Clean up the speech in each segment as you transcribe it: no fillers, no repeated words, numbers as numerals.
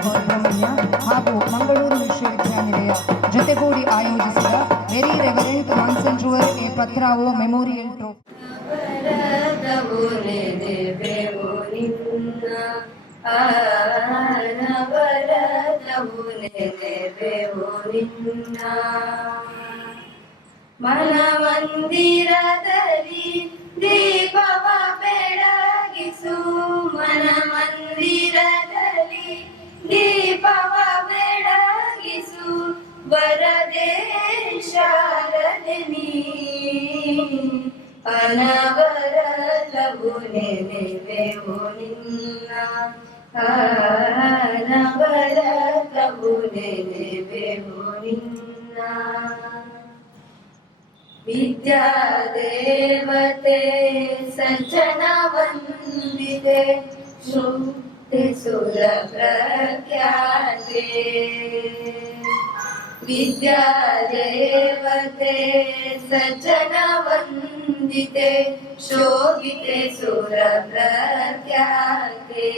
ಸುಬ್ರಹ್ಮಣ್ಯ ಹಾಗೂ ಮಂಗಳೂರು ವಿಶ್ವವಿದ್ಯಾನಿಲಯ ಜೊತೆಗೂಡಿ ಆಯೋಜಿಸಿದ very reverend monsignor A.PATRAO memorial trophy. ಮನ ಮಂದಿರದಲ್ಲಿ ದೀಪವ ಬೆಳಗಿಸು, ಮನ ಮಂದಿರದಲ್ಲಿ ದೀಪವ ಬೆಳಗಿಸು, ಬರದೆ ಶಾರದೆ ನೀ ಅನವರತವು ನೆನೆವೆವು ನಿನ್ನ, ಅನವರತವು ನೆನೆವೆವು ನಿನ್ನ. ವಿದ್ಯಾದೇವತೆ ಸಜ್ಜನ ವಂದಿತೆ, ಶುದ್ಧಿ ಸುರ ಪ್ರಖ್ಯಾತೆ. ವಿದ್ಯಾದೇವತೆ ಸಜ್ಜನ ವಂದಿತೆ, ಶೋಭಿತೆ ಸುರ ಪ್ರಖ್ಯಾತೆ.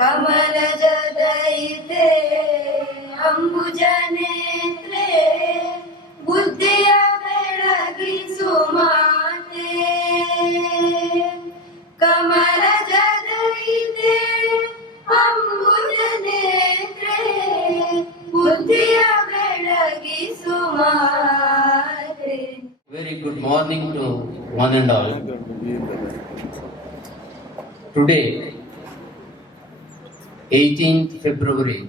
ಕಮಲಜ ದಯಿತೆ ಅಂಬುಜ ನೇತ್ರೆ, ಬುದ್ಧಿಯ ಬೆಳಗಿಸು ಮಾತೆ. ಕಮಲಜ ದಯಿತೆ ಅಂಬುಜ ನೇತ್ರೆ, ಬುದ್ಧಿಯ ಬೆಳಗಿಸು ಮಾತೆ. Very good morning to one and all. Today, 18th February,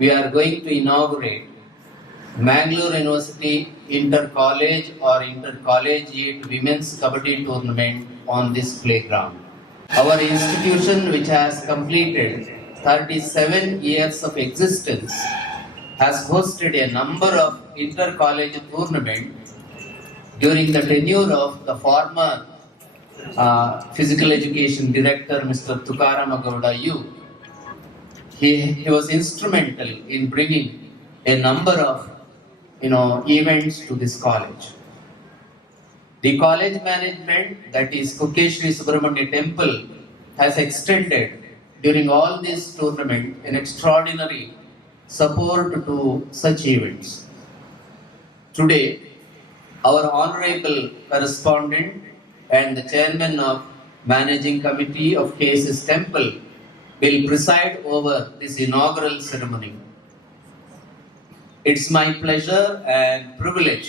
we are going to inaugurate Mangalore University Intercollege or Intercollegiate Women's Kabaddi Tournament on this playground. Our institution, which has completed 37 years of existence, has hosted a number of intercollege tournaments during the tenure of the former Physical Education Director, Mr. Tukaramagowda U. He was instrumental in bringing a number of events to this college. The college management, that is Kukke Shri Subrahmanya Temple, has extended during all this tournament an extraordinary support to such events. Today, our honorable correspondent and the chairman of managing committee of KSS Temple will preside over this inaugural ceremony. It's my pleasure and privilege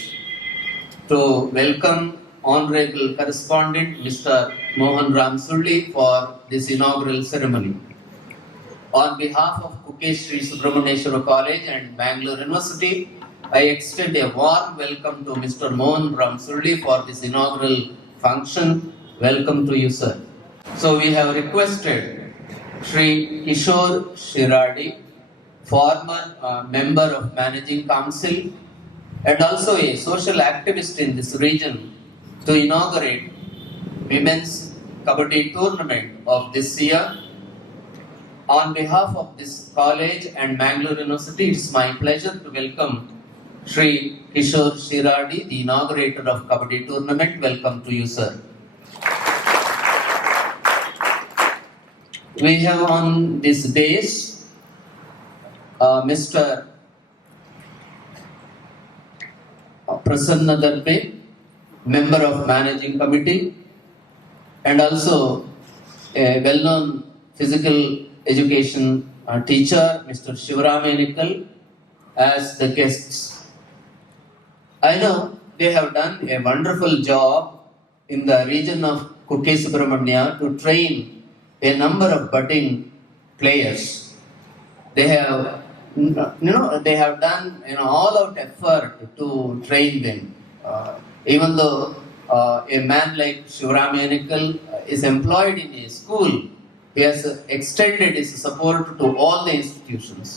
to welcome honorable correspondent Mr. Mohan Ram Sulli for this inaugural ceremony. On behalf of Kukke Shri Subrahmanyeshwara College and Mangalore University, I extend a warm welcome to Mr. Mohan Ram Sulli for this inaugural function. Welcome to you, sir. So we have requested Shri Kishore Shiradi, former member of Managing Council and also a social activist in this region, to inaugurate Women's Kabaddi Tournament of this year. On behalf of this college and Mangalore University, it is my pleasure to welcome Shri Kishore Shiradi, the inaugurator of Kabaddi Tournament. Welcome to you, sir. We have on this days Mr. Prasanna Darpe, member of managing committee, and also a well-known physical education teacher, Mr. Shivaramenikal, as the guests. I know they have done a wonderful job in the region of Kukke Subrahmanya to train a number of budding players. They have done all-out effort to train them. Even though a man like Subrahmanyeshwara is employed in a school, he has extended his support to all the institutions.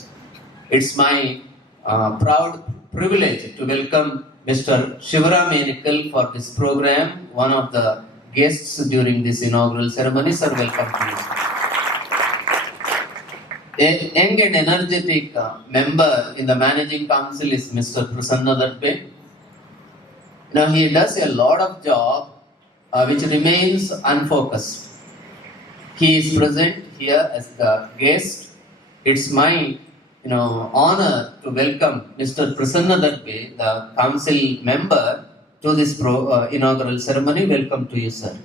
It's my proud privilege to welcome Mr. Subrahmanyeshwara for this program, one of the guests during this inaugural ceremony. Sir, welcome to you. A young and energetic member in the managing council is Mr. Prasanna Darpe. Now he does a lot of job which remains unfocused. He is present, here as the guest. It's my honor to welcome Mr. Prasanna Darbe, the council member, to this inaugural ceremony. Welcome to you, sir.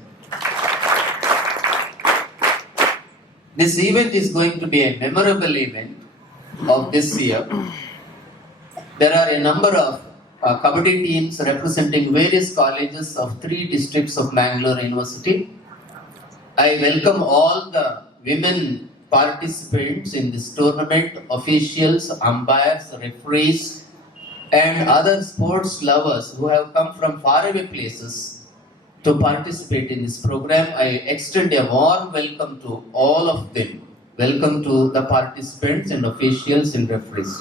This event is going to be a memorable event of this year. There are a number of Kabaddi teams representing various colleges of 3 districts of Mangalore University. I welcome all the women participants in this tournament, officials, umpires, referees, and other sports lovers who have come from faraway places to participate in this program. I extend a warm welcome to all of them. Welcome to the participants and officials and referees.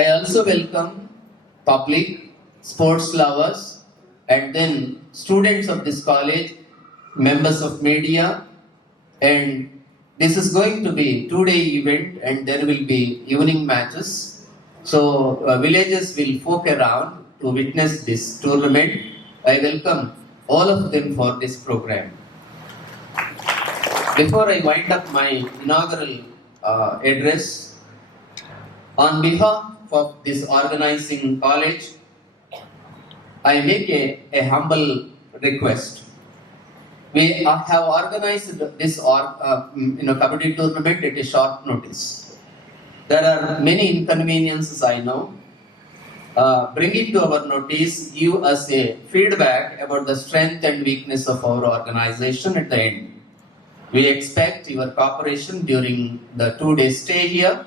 I also welcome public, sports lovers, and then students of this college, members of media, and this is going to be 2-day event and there will be evening matches. So villagers will folk around to witness this tournament. I welcome all of them for this program. Before I wind up my inaugural address, on behalf of this organizing college, I make a humble request. We have organized this Kabaddi tournament at a short notice. There are many inconveniences, I know. Bring it to our notice, give us a feedback about the strength and weakness of our organization at the end. We expect your cooperation during the 2-day stay here.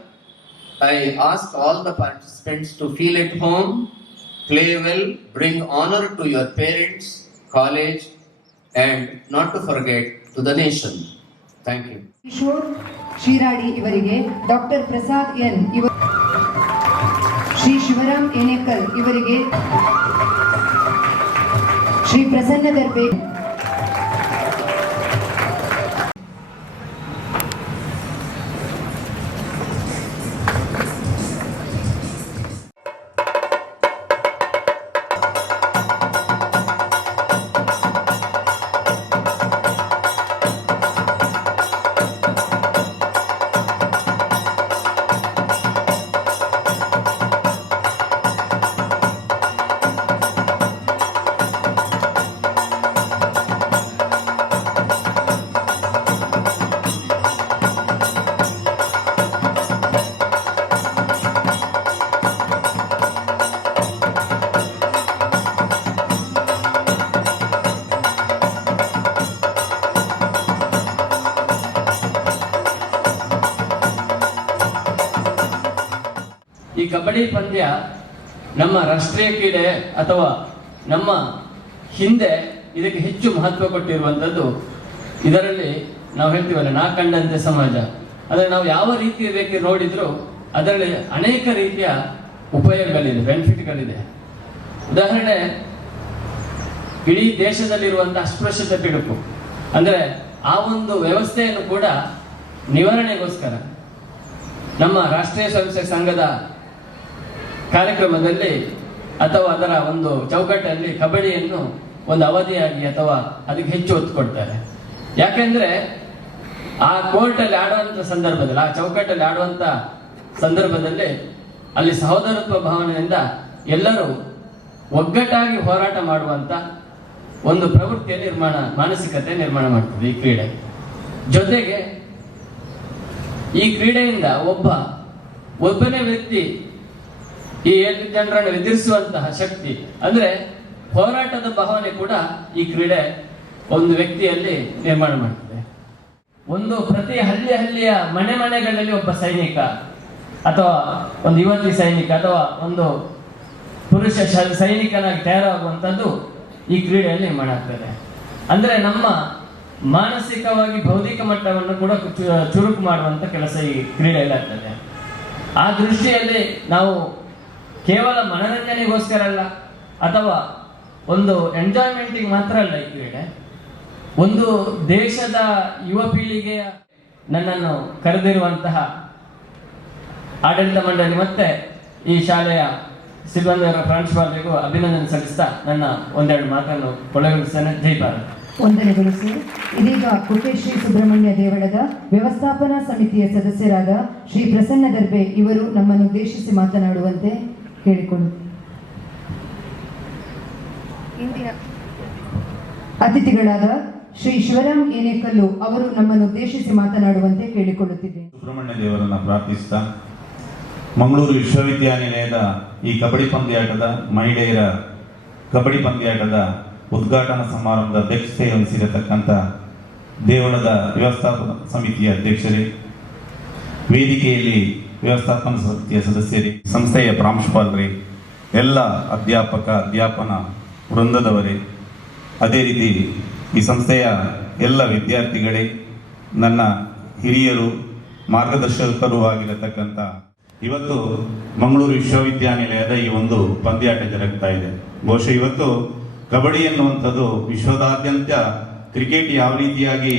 I ask all the participants to feel at home, play well, bring honor to your parents, college, and not to forget to the nation. Thank you. Kishore Shiradi ಇವರಿಗೆ, doctor Prasad N Shri Shivaram ಎನೇಕಲ್ ಇವರಿಗೆ, ಶ್ರೀ ಪ್ರಸನ್ನ ದರ್ಬೆ ಈ ಕಬಡ್ಡಿ ಪಂದ್ಯ ನಮ್ಮ ರಾಷ್ಟ್ರೀಯ ಕ್ರೀಡೆ ಅಥವಾ ನಮ್ಮ ಹಿಂದೆ ಇದಕ್ಕೆ ಹೆಚ್ಚು ಮಹತ್ವ ಕೊಟ್ಟಿರುವಂಥದ್ದು. ಇದರಲ್ಲಿ ನಾವು ಹೇಳ್ತೀವಲ್ಲ, ನಾ ಕಂಡಂತೆ ಸಮಾಜ, ಅಂದರೆ ನಾವು ಯಾವ ರೀತಿ ಇದಕ್ಕೆ ನೋಡಿದ್ರು ಅದರಲ್ಲಿ ಅನೇಕ ರೀತಿಯ ಉಪಯೋಗಗಳಿದೆ, ಬೆನಿಫಿಟ್ಗಳಿದೆ. ಉದಾಹರಣೆ, ಇಡೀ ದೇಶದಲ್ಲಿರುವಂಥ ಅಸ್ಪೃಶ್ಯತೆ ಪಿಡುಕು, ಅಂದರೆ ಆ ಒಂದು ವ್ಯವಸ್ಥೆಯನ್ನು ಕೂಡ ನಿವಾರಣೆಗೋಸ್ಕರ ನಮ್ಮ ರಾಷ್ಟ್ರೀಯ ಸ್ವಯಂ ಸೇವಕ ಸಂಘದ ಕಾರ್ಯಕ್ರಮದಲ್ಲಿ ಅಥವಾ ಅದರ ಒಂದು ಚೌಕಟ್ಟಲ್ಲಿ ಕಬಡ್ಡಿಯನ್ನು ಒಂದು ಅವಧಿಯಾಗಿ ಅಥವಾ ಅದಕ್ಕೆ ಹೆಚ್ಚು ಒತ್ತು ಕೊಡ್ತಾರೆ. ಯಾಕೆಂದ್ರೆ ಆ ಕೋರ್ಟಲ್ಲಿ ಆಡುವಂಥ ಸಂದರ್ಭದಲ್ಲಿ, ಆ ಚೌಕಟ್ಟಲ್ಲಿ ಆಡುವಂಥ ಸಂದರ್ಭದಲ್ಲಿ ಅಲ್ಲಿ ಸಹೋದರತ್ವ ಭಾವನೆಯಿಂದ ಎಲ್ಲರೂ ಒಗ್ಗಟ್ಟಾಗಿ ಹೋರಾಟ ಮಾಡುವಂಥ ಒಂದು ಪ್ರವೃತ್ತಿಯ ಮಾನಸಿಕತೆ ನಿರ್ಮಾಣ ಮಾಡ್ತದೆ ಈ ಕ್ರೀಡೆ. ಜೊತೆಗೆ ಈ ಕ್ರೀಡೆಯಿಂದ ಒಬ್ಬನೇ ವ್ಯಕ್ತಿ ಈ 7 ಜನರನ್ನು ಎದುರಿಸುವಂತಹ ಶಕ್ತಿ, ಅಂದ್ರೆ ಹೋರಾಟದ ಭಾವನೆ ಕೂಡ ಈ ಕ್ರೀಡೆ ಒಂದು ವ್ಯಕ್ತಿಯಲ್ಲಿ ನಿರ್ಮಾಣ ಮಾಡ್ತದೆ. ಪ್ರತಿ ಹಳ್ಳಿಯ ಮನೆಗಳಲ್ಲಿ ಒಬ್ಬ ಸೈನಿಕ ಅಥವಾ ಒಂದು ಯುವತಿ ಸೈನಿಕ ಅಥವಾ ಒಂದು ಪುರುಷ ಸೈನಿಕನಾಗಿ ತಯಾರಾಗುವಂಥದ್ದು ಈ ಕ್ರೀಡೆಯಲ್ಲಿ ನಿರ್ಮಾಣ ಆಗ್ತದೆ. ಅಂದ್ರೆ ನಮ್ಮ ಮಾನಸಿಕವಾಗಿ ಬೌದ್ಧಿಕ ಮಟ್ಟವನ್ನು ಕೂಡ ಚುರುಕು ಮಾಡುವಂತ ಕೆಲಸ ಈ ಕ್ರೀಡೆಯಲ್ಲಿ ಆಗ್ತದೆ. ಆ ದೃಷ್ಟಿಯಲ್ಲಿ ನಾವು ಕೇವಲ ಮನರಂಜನೆಗೋಸ್ಕರ ಅಲ್ಲ ಅಥವಾ ಒಂದು ಎಂಜಾಯ್ಮೆಂಟಿಗೆ ಮಾತ್ರ ಅಲ್ಲ ಈ ಕ್ರೀಡೆ, ಒಂದು ದೇಶದ ಯುವ ಪೀಳಿಗೆಯ ನನ್ನನ್ನು ಕರೆದಿರುವಂತಹ ಆಡಳಿತ ಮಂಡಳಿ ಮತ್ತೆ ಈ ಶಾಲೆಯ ಸಿಬ್ಬಂದಿಯವರ ಪ್ರಾಂಶುಪಾಲರಿಗೂ ಅಭಿನಂದನೆ ಸಲ್ಲಿಸ್ತಾ ನನ್ನ ಒಂದೆರಡು ಮಾತನ್ನು ಕೊನೆಗೊಳಿಸ್ತೇನೆ. ಜೈ ಭಾರತ್. ವಂದನೆಗಳು ಸರ್. ಇದೀಗ ಕುಕ್ಕೆ ಶ್ರೀ ಸುಬ್ರಹ್ಮಣ್ಯ ದೇವಳದ ವ್ಯವಸ್ಥಾಪನಾ ಸಮಿತಿಯ ಸದಸ್ಯರಾದ ಶ್ರೀ ಪ್ರಸನ್ನ ದರ್ಬೆ ಇವರು ನಮ್ಮನ್ನು ಉದ್ದೇಶಿಸಿ ಮಾತನಾಡುವಂತೆ ಕೇಳಿಕೊಳ್ಳುತ್ತೇವೆ. ಅತಿಥಿಗಳಾದ ಶ್ರೀ ಶಿವರಾಮ್ ಏನೇಕಲ್ಲು ಅವರು ನಮ್ಮನ್ನು ಉದ್ದೇಶಿಸಿ ಮಾತನಾಡುವಂತೆ ಕೇಳಿಕೊಳ್ಳುತ್ತಿದ್ದೇನೆ. ಸುಬ್ರಹ್ಮಣ್ಯ ದೇವರನ್ನ ಪ್ರಾರ್ಥಿಸ್ತಾ ಮಂಗಳೂರು ವಿಶ್ವವಿದ್ಯಾನಿಲಯದ ಈ ಕಬಡ್ಡಿ ಪಂದ್ಯಾಟದ ಮಹಿಳೆಯರ ಕಬಡ್ಡಿ ಪಂದ್ಯಾಟದ ಉದ್ಘಾಟನಾ ಸಮಾರಂಭದ ಅಧ್ಯಕ್ಷತೆ ವಹಿಸಿರತಕ್ಕಂಥ ದೇವಳದ ವ್ಯವಸ್ಥಾಪನಾ ಸಮಿತಿಯ ಅಧ್ಯಕ್ಷರೇ, ವೇದಿಕೆಯಲ್ಲಿ ವ್ಯವಸ್ಥಾಪನಾ ಸಮಿತಿಯ ಸದಸ್ಯರೇ, ಸಂಸ್ಥೆಯ ಪ್ರಾಂಶುಪಾಲರೇ, ಎಲ್ಲ ಅಧ್ಯಾಪನ ವೃಂದದವರೇ, ಅದೇ ರೀತಿ ಈ ಸಂಸ್ಥೆಯ ಎಲ್ಲ ವಿದ್ಯಾರ್ಥಿಗಳೇ, ನನ್ನ ಹಿರಿಯರು, ಮಾರ್ಗದರ್ಶಕರು ಆಗಿರತಕ್ಕಂಥ ಇವತ್ತು ಮಂಗಳೂರು ವಿಶ್ವವಿದ್ಯಾನಿಲಯದ ಈ ಒಂದು ಪಂದ್ಯಾಟ ಜರುಗ್ತಾ ಇದೆ. ಬಹುಶಃ ಇವತ್ತು ಕಬಡ್ಡಿ ಎನ್ನುವಂಥದ್ದು ವಿಶ್ವದಾದ್ಯಂತ ಕ್ರಿಕೆಟ್ ಯಾವ ರೀತಿಯಾಗಿ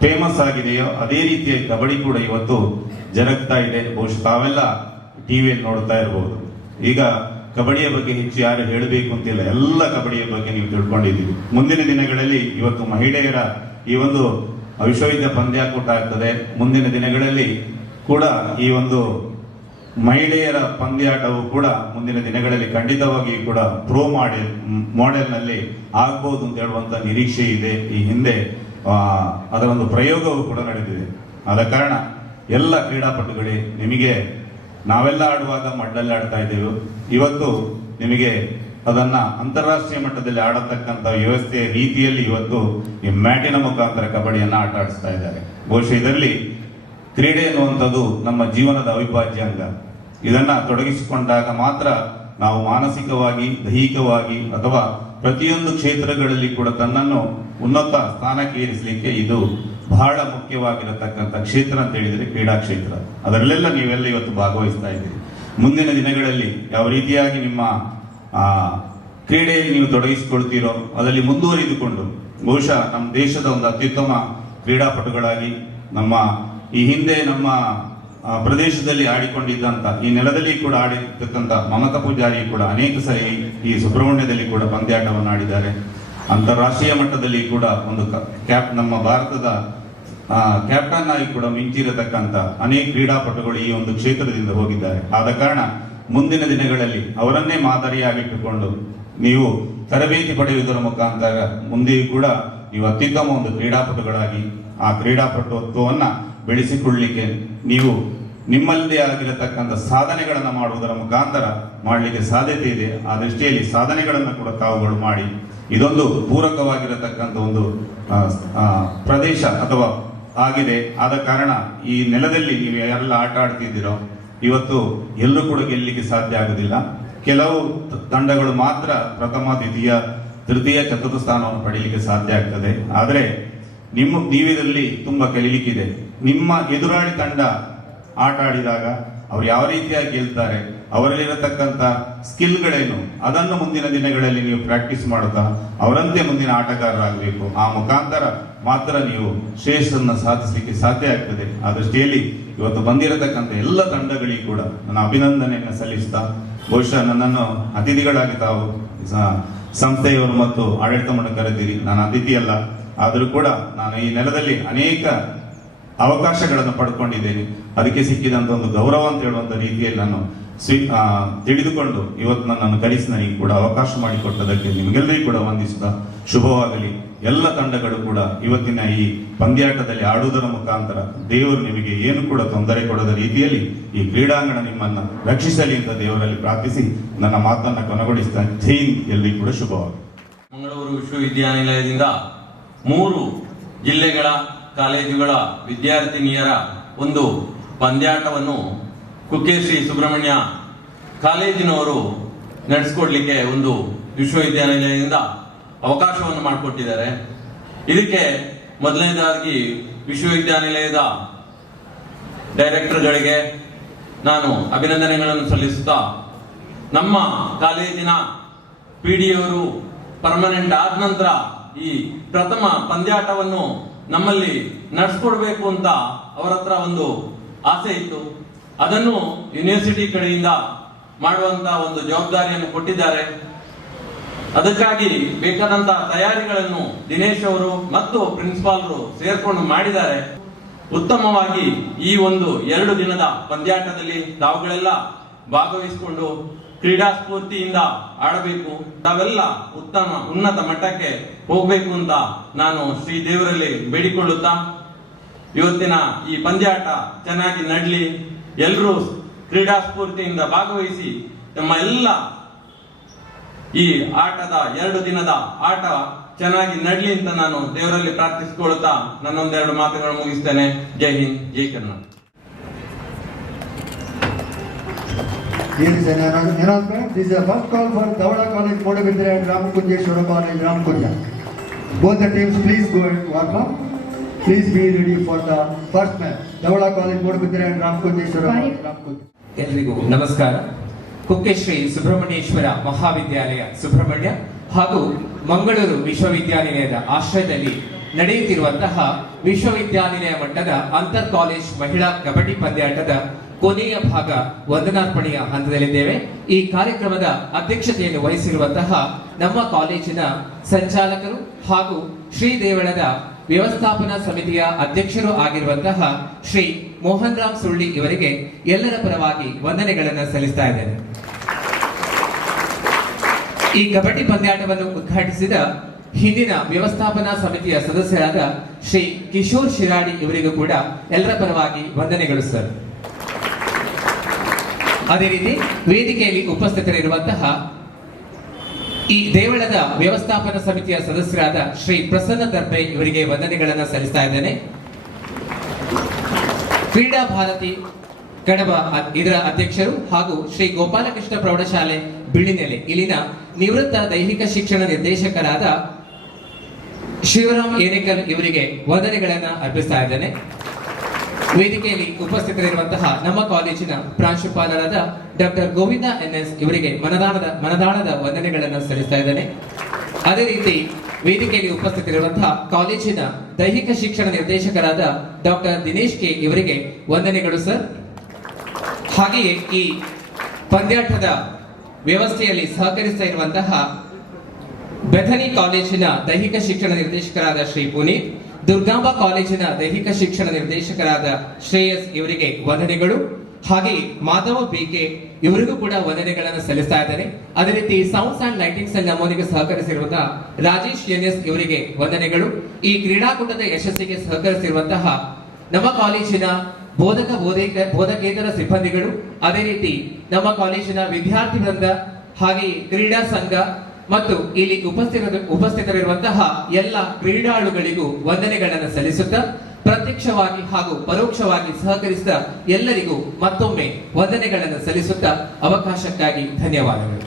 ಫೇಮಸ್ ಆಗಿದೆಯೋ ಅದೇ ರೀತಿಯ ಕಬಡ್ಡಿ ಕೂಡ ಇವತ್ತು ಜರುಗ್ತಾ ಇದೆ. ಬಹುಶಃ ತಾವೆಲ್ಲ ಟಿವಿಯಲ್ಲಿ ನೋಡ್ತಾ ಇರಬಹುದು. ಈಗ ಕಬಡ್ಡಿಯ ಬಗ್ಗೆ ಹೆಚ್ಚು ಯಾರು ಹೇಳಬೇಕು ಅಂತಿಲ್ಲ, ಎಲ್ಲ ಕಬಡ್ಡಿಯ ಬಗ್ಗೆ ನೀವು ತಿಳ್ಕೊಂಡಿದ್ದೀವಿ. ಮುಂದಿನ ದಿನಗಳಲ್ಲಿ ಇವತ್ತು ಮಹಿಳೆಯರ ಈ ಒಂದು ವಿಶ್ವವಿದ್ಯಾಲಯ ಪಂದ್ಯಾಕೂಟ ಆಗ್ತದೆ. ಮುಂದಿನ ದಿನಗಳಲ್ಲಿ ಕೂಡ ಈ ಒಂದು ಮಹಿಳೆಯರ ಪಂದ್ಯಾಟವು ಕೂಡ ಮುಂದಿನ ದಿನಗಳಲ್ಲಿ ಖಂಡಿತವಾಗಿ ಕೂಡ ಪ್ರೋ ಮಾಡೆಲ್ನಲ್ಲಿ ಆಗ್ಬೋದು ಅಂತ ಹೇಳುವಂತ ನಿರೀಕ್ಷೆ ಇದೆ. ಈ ಹಿಂದೆ ಅದರ ಒಂದು ಪ್ರಯೋಗವು ಕೂಡ ನಡೆದಿದೆ. ಆದ ಕಾರಣ ಎಲ್ಲ ಕ್ರೀಡಾಪಟುಗಳೇ, ನಿಮಗೆ ನಾವೆಲ್ಲ ಆಡುವಾಗ ಮಡ್ಡಲ್ಲಿ ಆಡ್ತಾ ಇದ್ದೇವೆ, ಇವತ್ತು ನಿಮಗೆ ಅದನ್ನ ಅಂತಾರಾಷ್ಟ್ರೀಯ ಮಟ್ಟದಲ್ಲಿ ಆಡತಕ್ಕಂಥ ವ್ಯವಸ್ಥೆಯ ರೀತಿಯಲ್ಲಿ ಇವತ್ತು ಈ ಮ್ಯಾಟಿನ ಮುಖಾಂತರ ಕಬಡ್ಡಿಯನ್ನ ಆಟ ಆಡಿಸ್ತಾ ಇದ್ದಾರೆ. ಬಹುಶಃ ಇದರಲ್ಲಿ ಕ್ರೀಡೆ ಎನ್ನುವಂಥದ್ದು ನಮ್ಮ ಜೀವನದ ಅವಿಭಾಜ್ಯ ಅಂಗ. ಇದನ್ನ ತೊಡಗಿಸಿಕೊಂಡಾಗ ಮಾತ್ರ ನಾವು ಮಾನಸಿಕವಾಗಿ, ದೈಹಿಕವಾಗಿ ಅಥವಾ ಪ್ರತಿಯೊಂದು ಕ್ಷೇತ್ರಗಳಲ್ಲಿ ಕೂಡ ತನ್ನನ್ನು ಉನ್ನತ ಸ್ಥಾನಕ್ಕೆ ಏರಿಸಲಿಕ್ಕೆ ಇದು ಬಹಳ ಮುಖ್ಯವಾಗಿರತಕ್ಕಂಥ ಕ್ಷೇತ್ರ ಅಂತ ಹೇಳಿದರೆ ಕ್ರೀಡಾ ಕ್ಷೇತ್ರ. ಅದರಲ್ಲೆಲ್ಲ ನೀವೆಲ್ಲ ಇವತ್ತು ಭಾಗವಹಿಸ್ತಾ ಇದ್ದೀರಿ. ಮುಂದಿನ ದಿನಗಳಲ್ಲಿ ಯಾವ ರೀತಿಯಾಗಿ ನಿಮ್ಮ ಕ್ರೀಡೆಯಲ್ಲಿ ನೀವು ತೊಡಗಿಸಿಕೊಳ್ತೀರೋ ಅದರಲ್ಲಿ ಮುಂದುವರಿದುಕೊಂಡು ಬಹುಶಃ ನಮ್ಮ ದೇಶದ ಒಂದು ಅತ್ಯುತ್ತಮ ಕ್ರೀಡಾಪಟುಗಳಾಗಿ, ನಮ್ಮ ಈ ಹಿಂದೆ ನಮ್ಮ ಪ್ರದೇಶದಲ್ಲಿ ಆಡಿಕೊಂಡಿದ್ದಂತ, ಈ ನೆಲದಲ್ಲಿ ಕೂಡ ಆಡಿರ್ತಕ್ಕಂಥ ಮಮತಾ ಪೂಜಾರಿ ಕೂಡ ಅನೇಕ ಸರಿ ಈ ಸುಬ್ರಹ್ಮಣ್ಯದಲ್ಲಿ ಕೂಡ ಪಂದ್ಯಾಟವನ್ನು ಆಡಿದ್ದಾರೆ. ಅಂತಾರಾಷ್ಟ್ರೀಯ ಮಟ್ಟದಲ್ಲಿ ಕೂಡ ಒಂದು ನಮ್ಮ ಭಾರತದ ಕ್ಯಾಪ್ಟನ್ ಆಗಿ ಕೂಡ ಮಿಂಚಿರತಕ್ಕಂಥ ಅನೇಕ ಕ್ರೀಡಾಪಟುಗಳು ಈ ಒಂದು ಕ್ಷೇತ್ರದಿಂದ ಹೋಗಿದ್ದಾರೆ. ಆದ ಕಾರಣ ಮುಂದಿನ ದಿನಗಳಲ್ಲಿ ಅವರನ್ನೇ ಮಾದರಿಯಾಗಿಟ್ಟುಕೊಂಡು ನೀವು ತರಬೇತಿ ಪಡೆಯುವುದರ ಮುಖಾಂತರ ಮುಂದೆಯೂ ಕೂಡ ನೀವು ಅತ್ಯುತ್ತಮ ಒಂದು ಕ್ರೀಡಾಪಟುಗಳಾಗಿ ಆ ಕ್ರೀಡಾಪಟುತ್ವವನ್ನ ಬೆಳೆಸಿಕೊಳ್ಳಲಿಕ್ಕೆ ನೀವು ನಿಮ್ಮಲ್ಲದೇ ಆಗಿರತಕ್ಕಂಥ ಸಾಧನೆಗಳನ್ನು ಮಾಡುವುದರ ಮುಖಾಂತರ ಮಾಡಲಿಕ್ಕೆ ಸಾಧ್ಯತೆ ಇದೆ. ಆ ದೃಷ್ಟಿಯಲ್ಲಿ ಸಾಧನೆಗಳನ್ನು ಕೂಡ ತಾವುಗಳು ಮಾಡಿ ಇದೊಂದು ಪೂರಕವಾಗಿರತಕ್ಕಂಥ ಒಂದು ಪ್ರದೇಶ ಅಥವಾ ಆಗಿದೆ. ಆದ ಕಾರಣ ಈ ನೆಲದಲ್ಲಿ ನೀವು ಯಾರೆಲ್ಲ ಆಟ ಆಡ್ತಿದ್ದೀರೋ ಇವತ್ತು ಎಲ್ಲರೂ ಕೂಡ ಗೆಲ್ಲಲಿಕ್ಕೆ ಸಾಧ್ಯ ಆಗುದಿಲ್ಲ. ಕೆಲವು ತಂಡಗಳು ಮಾತ್ರ ಪ್ರಥಮ, ದ್ವಿತೀಯ, ತೃತೀಯ, ಚತುರ್ಥ ಸ್ಥಾನವನ್ನು ಪಡೀಲಿಕ್ಕೆ ಸಾಧ್ಯ ಆಗ್ತದೆ. ಆದರೆ ನೀವಿದರಲ್ಲಿ ತುಂಬಾ ಕಲೀಲಿಕ್ಕಿದೆ. ನಿಮ್ಮ ಎದುರಾಳಿ ತಂಡ ಆಟ ಆಡಿದಾಗ ಅವ್ರು ಯಾವ ರೀತಿಯಾಗಿ ಗೆಲ್ತಾರೆ, ಅವರಲ್ಲಿರತಕ್ಕಂಥ ಸ್ಕಿಲ್ಗಳೇನು, ಅದನ್ನು ಮುಂದಿನ ದಿನಗಳಲ್ಲಿ ನೀವು ಪ್ರಾಕ್ಟೀಸ್ ಮಾಡುತ್ತಾ ಅವರಂತೆ ಮುಂದಿನ ಆಟಗಾರರಾಗಬೇಕು. ಆ ಮುಖಾಂತರ ಮಾತ್ರ ನೀವು ಶ್ರೇಷ್ಠರನ್ನ ಸಾಧಿಸಲಿಕ್ಕೆ ಸಾಧ್ಯ ಆಗ್ತದೆ. ಆ ದೃಷ್ಟಿಯಲ್ಲಿ ಇವತ್ತು ಬಂದಿರತಕ್ಕಂಥ ಎಲ್ಲ ತಂಡಗಳಿಗೂ ಕೂಡ ನನ್ನ ಅಭಿನಂದನೆಯನ್ನು ಸಲ್ಲಿಸ್ತಾ, ಬಹುಶಃ ನನ್ನನ್ನು ಅತಿಥಿಗಳಾಗಿ ತಾವು ಸಂಸ್ಥೆಯವರು ಮತ್ತು ಆಡಳಿತ ಮಂಡಳಿ ಕರೆದಿರಿ. ನಾನು ಅತಿಥಿಯಲ್ಲ, ಆದರೂ ಕೂಡ ನಾನು ಈ ನೆಲದಲ್ಲಿ ಅನೇಕ ಅವಕಾಶಗಳನ್ನು ಪಡ್ಕೊಂಡಿದ್ದೇನೆ. ಅದಕ್ಕೆ ಸಿಕ್ಕಿದಂತ ಒಂದು ಗೌರವ ಅಂತ ಹೇಳುವಂತ ರೀತಿಯಲ್ಲಿ ನಾನು ತಿಳಿದುಕೊಂಡು ಇವತ್ತು ನನ್ನನ್ನು ಕರೆಸಿ ನನಗೆ ಕೂಡ ಅವಕಾಶ ಮಾಡಿಕೊಟ್ಟದಕ್ಕೆ ನಿಮಗೆಲ್ಲರಿಗೂ ಕೂಡ ವಂದಿಸುತ್ತಾ ಶುಭವಾಗಲಿ. ಎಲ್ಲ ತಂಡಗಳು ಕೂಡ ಇವತ್ತಿನ ಈ ಪಂದ್ಯಾಟದಲ್ಲಿ ಆಡುವುದರ ಮುಖಾಂತರ ದೇವರು ನಿಮಗೆ ಏನು ಕೂಡ ತೊಂದರೆ ಕೊಡದ ರೀತಿಯಲ್ಲಿ ಈ ಕ್ರೀಡಾಂಗಣ ನಿಮ್ಮನ್ನು ರಕ್ಷಿಸಲಿ ಅಂತ ದೇವರಲ್ಲಿ ಪ್ರಾರ್ಥಿಸಿ ನನ್ನ ಮಾತನ್ನು ಕೊನೆಗೊಳಿಸ್ತಾ ಜೈ ಹಿಂದ್. ಎಲ್ಲರಿಗೂ ಕೂಡ ಶುಭವಾಗಲಿ. ಮಂಗಳೂರು ವಿಶ್ವವಿದ್ಯಾನಿಲಯದಿಂದ 3 ಜಿಲ್ಲೆಗಳ ಕಾಲೇಜುಗಳ ವಿದ್ಯಾರ್ಥಿನಿಯರ ಒಂದು ಪಂದ್ಯಾಟವನ್ನು ಕುಕ್ಕೆ ಶ್ರೀ ಸುಬ್ರಹ್ಮಣ್ಯ ಕಾಲೇಜಿನವರು ನಡೆಸಿಕೊಡ್ಲಿಕ್ಕೆ ಒಂದು ವಿಶ್ವವಿದ್ಯಾನಿಲಯದಿಂದ ಅವಕಾಶವನ್ನು ಮಾಡಿಕೊಟ್ಟಿದ್ದಾರೆ. ಇದಕ್ಕೆ ಮೊದಲನೇದಾಗಿ ವಿಶ್ವವಿದ್ಯಾನಿಲಯದ ಡೈರೆಕ್ಟರ್ಗಳಿಗೆ ನಾನು ಅಭಿನಂದನೆಗಳನ್ನು ಸಲ್ಲಿಸುತ್ತಾ, ನಮ್ಮ ಕಾಲೇಜಿನ ಪಿಡಿಯವರು ಪರ್ಮನೆಂಟ್ ಆದ ನಂತರ ಈ ಪ್ರಥಮ ಪಂದ್ಯಾಟವನ್ನು ನಮ್ಮಲ್ಲಿ ನಡೆಸ್ಕೊಡ್ಬೇಕು ಅಂತ ಅವರ ಹತ್ರ ಒಂದು ಆಸೆ ಇತ್ತು. ಅದನ್ನು ಯೂನಿವರ್ಸಿಟಿ ಕಡೆಯಿಂದ ಮಾಡುವಂತ ಒಂದು ಜವಾಬ್ದಾರಿಯನ್ನು ಕೊಟ್ಟಿದ್ದಾರೆ. ಅದಕ್ಕಾಗಿ ಬೇಕಾದಂತ ತಯಾರಿಗಳನ್ನು ದಿನೇಶ್ ಅವರು ಮತ್ತು ಪ್ರಿನ್ಸಿಪಾಲ್ರು ಸೇರ್ಕೊಂಡು ಮಾಡಿದ್ದಾರೆ. ಉತ್ತಮವಾಗಿ ಈ ಒಂದು 2 ದಿನದ ಪಂದ್ಯಾಟದಲ್ಲಿ ತಾವುಗಳೆಲ್ಲ ಭಾಗವಹಿಸಿಕೊಂಡು ಕ್ರೀಡಾ ಸ್ಫೂರ್ತಿಯಿಂದ ಆಡಬೇಕು, ತಾವೆಲ್ಲ ಉನ್ನತ ಮಟ್ಟಕ್ಕೆ ಹೋಗ್ಬೇಕು ಅಂತ ನಾನು ಶ್ರೀ ದೇವರಲ್ಲಿ ಬೇಡಿಕೊಳ್ಳುತ್ತಾ ಇವತ್ತಿನ ಈ ಪಂದ್ಯಾಟ ಚೆನ್ನಾಗಿ ನಡ್ಲಿ, ಎಲ್ಲರೂ ಕ್ರೀಡಾ ಸ್ಫೂರ್ತಿಯಿಂದ ಭಾಗವಹಿಸಿ ನಮ್ಮ ಎಲ್ಲ ಈ ಆಟದ 2 ದಿನದ ಆಟ ಚೆನ್ನಾಗಿ ನಡ್ಲಿ ಅಂತ ನಾನು ದೇವರಲ್ಲಿ ಪ್ರಾರ್ಥಿಸಿಕೊಳ್ಳುತ್ತಾ ನನ್ನೊಂದೆರಡು ಮಾತುಗಳನ್ನು ಮುಗಿಸ್ತೇನೆ. ಜೈ ಹಿಂದ್, ಜೈ Karnataka. Here is an announcement. This is a first call for Kadaba College, Modabindra and Subrahmanyeshwara College, Ramkunja. Both the teams, please go and warm up. Please be ready for the first match. Kadaba College, Modabindra and Ramkunjeshwara College, Ramkunja. ಎಲ್ರಿಗೂ ನಮಸ್ಕಾರ. ಕುಕ್ಕೆ ಶ್ರೀ ಸುಬ್ರಹ್ಮಣ್ಯೇಶ್ವರ ಮಹಾವಿದ್ಯಾಲಯ ಸುಬ್ರಹ್ಮಣ್ಯ ಹಾಗೂ ಮಂಗಳೂರು ವಿಶ್ವವಿದ್ಯಾನಿಲಯದ ಆಶ್ರಯದಲ್ಲಿ ನಡೆಯುತ್ತಿರುವಂತಹ ವಿಶ್ವವಿದ್ಯಾನಿಲಯ ಮಟ್ಟದ ಅಂತರ್ college ಮಹಿಳಾ ಕಬಡ್ಡಿ ಪಂದ್ಯಾಟದ ಕೊನೆಯ ಭಾಗ ವಂದನಾರ್ಪಣೆಯ ಹಂತದಲ್ಲಿದ್ದೇವೆ. ಈ ಕಾರ್ಯಕ್ರಮದ ಅಧ್ಯಕ್ಷತೆಯನ್ನು ವಹಿಸಿರುವಂತಹ ನಮ್ಮ ಕಾಲೇಜಿನ ಸಂಚಾಲಕರು ಹಾಗೂ ಶ್ರೀ ದೇವಳದ ವ್ಯವಸ್ಥಾಪನಾ ಸಮಿತಿಯ ಅಧ್ಯಕ್ಷರು ಆಗಿರುವಂತಹ ಶ್ರೀ ಮೋಹನ್ ರಾಮ್ ಸುಳ್ಳಿ ಇವರಿಗೆ ಎಲ್ಲರ ಪರವಾಗಿ ವಂದನೆಗಳನ್ನು ಸಲ್ಲಿಸ್ತಾ ಇದ್ದೇನೆ. ಈ ಕಬಡ್ಡಿ ಪಂದ್ಯಾಟವನ್ನು ಉದ್ಘಾಟಿಸಿದ ಹಿಂದಿನ ವ್ಯವಸ್ಥಾಪನಾ ಸಮಿತಿಯ ಸದಸ್ಯರಾದ ಶ್ರೀ ಕಿಶೋರ್ ಶಿರಾಡಿ ಇವರಿಗೂ ಕೂಡ ಎಲ್ಲರ ಪರವಾಗಿ ವಂದನೆಗಳು ಸರ್. ಅದೇ ರೀತಿ ವೇದಿಕೆಯಲ್ಲಿ ಉಪಸ್ಥಿತರಿರುವಂತಹ ಈ ದೇವಳದ ವ್ಯವಸ್ಥಾಪನಾ ಸಮಿತಿಯ ಸದಸ್ಯರಾದ ಶ್ರೀ ಪ್ರಸನ್ನ ದರ್ಬೆ ಇವರಿಗೆ ವಂದನೆಗಳನ್ನು ಸಲ್ಲಿಸ್ತಾ ಇದ್ದೇನೆ. ಕ್ರೀಡಾ ಭಾರತಿ ಕಡಬ ಇದರ ಅಧ್ಯಕ್ಷರು ಹಾಗೂ ಶ್ರೀ ಗೋಪಾಲಕೃಷ್ಣ ಪ್ರೌಢಶಾಲೆ ಬಿಳಿನೆಲೆ ಇಲ್ಲಿನ ನಿವೃತ್ತ ದೈಹಿಕ ಶಿಕ್ಷಣ ನಿರ್ದೇಶಕರಾದ ಶಿವರಾಮ್ ಏನೇಕಲ್ ಇವರಿಗೆ ವಂದನೆಗಳನ್ನು ಅರ್ಪಿಸ್ತಾ ಇದ್ದೇನೆ. ವೇದಿಕೆಯಲ್ಲಿ ಉಪಸ್ಥಿತರಿರುವಂತಹ ನಮ್ಮ ಕಾಲೇಜಿನ ಪ್ರಾಂಶುಪಾಲರಾದ ಡಾಕ್ಟರ್ ಗೋವಿಂದ ಎನ್ಎಸ್ ಇವರಿಗೆ ಮನದಾಳದ ವಂದನೆಗಳನ್ನು ಸಲ್ಲಿಸ್ತಾ ಇದ್ದೇನೆ. ಅದೇ ರೀತಿ ವೇದಿಕೆಯಲ್ಲಿ ಉಪಸ್ಥಿತರಿರುವಂತಹ ಕಾಲೇಜಿನ ದೈಹಿಕ ಶಿಕ್ಷಣ ನಿರ್ದೇಶಕರಾದ ಡಾಕ್ಟರ್ ದಿನೇಶ್ ಕೆ ಇವರಿಗೆ ವಂದನೆಗಳು ಸರ್. ಹಾಗೆಯೇ ಈ ಪಂದ್ಯಾಟದ ವ್ಯವಸ್ಥೆಯಲ್ಲಿ ಸಹಕರಿಸ್ತಾ ಇರುವಂತಹ ಬೆಥನಿ ಕಾಲೇಜಿನ ದೈಹಿಕ ಶಿಕ್ಷಣ ನಿರ್ದೇಶಕರಾದ ಶ್ರೀ ಪುನೀತ್, ದುರ್ಗಾಂಬ ಕಾಲೇಜಿನ ದೈಹಿಕ ಶಿಕ್ಷಣ ನಿರ್ದೇಶಕರಾದ ಶ್ರೇಯಸ್ ಇವರಿಗೆ ವಂದನೆಗಳು. ಹಾಗೆಯೇ ಮಾಧವ ಬಿಕೆ ಇವರಿಗೂ ಕೂಡ ವಂದನೆಗಳನ್ನು ಸಲ್ಲಿಸ್ತಾ ಇದ್ದಾರೆ. ಅದೇ ರೀತಿ ಸೌಂಡ್ಸ್ ಅಂಡ್ ಲೈಟಿಂಗ್ಸ್ ಅಲ್ಲಿ ನಮ್ಮೊಂದಿಗೆ ಸಹಕರಿಸಿರುವಂತಹ ರಾಜೇಶ್ ಎನ್ಎಸ್ ಇವರಿಗೆ ವಂದನೆಗಳು. ಈ ಕ್ರೀಡಾಕೂಟದ ಯಶಸ್ಸಿಗೆ ಸಹಕರಿಸಿರುವಂತಹ ನಮ್ಮ ಕಾಲೇಜಿನ ಬೋಧಕೇತರ ಸಿಬ್ಬಂದಿಗಳು, ಅದೇ ರೀತಿ ನಮ್ಮ ಕಾಲೇಜಿನ ವಿದ್ಯಾರ್ಥಿ ವೃಂದ, ಹಾಗೆಯೇ ಕ್ರೀಡಾ ಸಂಘ ಮತ್ತು ಇಲ್ಲಿ ಉಪಸ್ಥಿತರಿರುವಂತಹ ಎಲ್ಲ ಕ್ರೀಡಾಳುಗಳಿಗೂ ವಂದನೆಗಳನ್ನು ಸಲ್ಲಿಸುತ್ತಾ ಪ್ರತ್ಯಕ್ಷವಾಗಿ ಹಾಗೂ ಪರೋಕ್ಷವಾಗಿ ಸಹಕರಿಸಿದ ಎಲ್ಲರಿಗೂ ಮತ್ತೊಮ್ಮೆ ವಂದನೆಗಳನ್ನು ಸಲ್ಲಿಸುತ್ತಾ ಅವಕಾಶಕ್ಕಾಗಿ ಧನ್ಯವಾದಗಳು.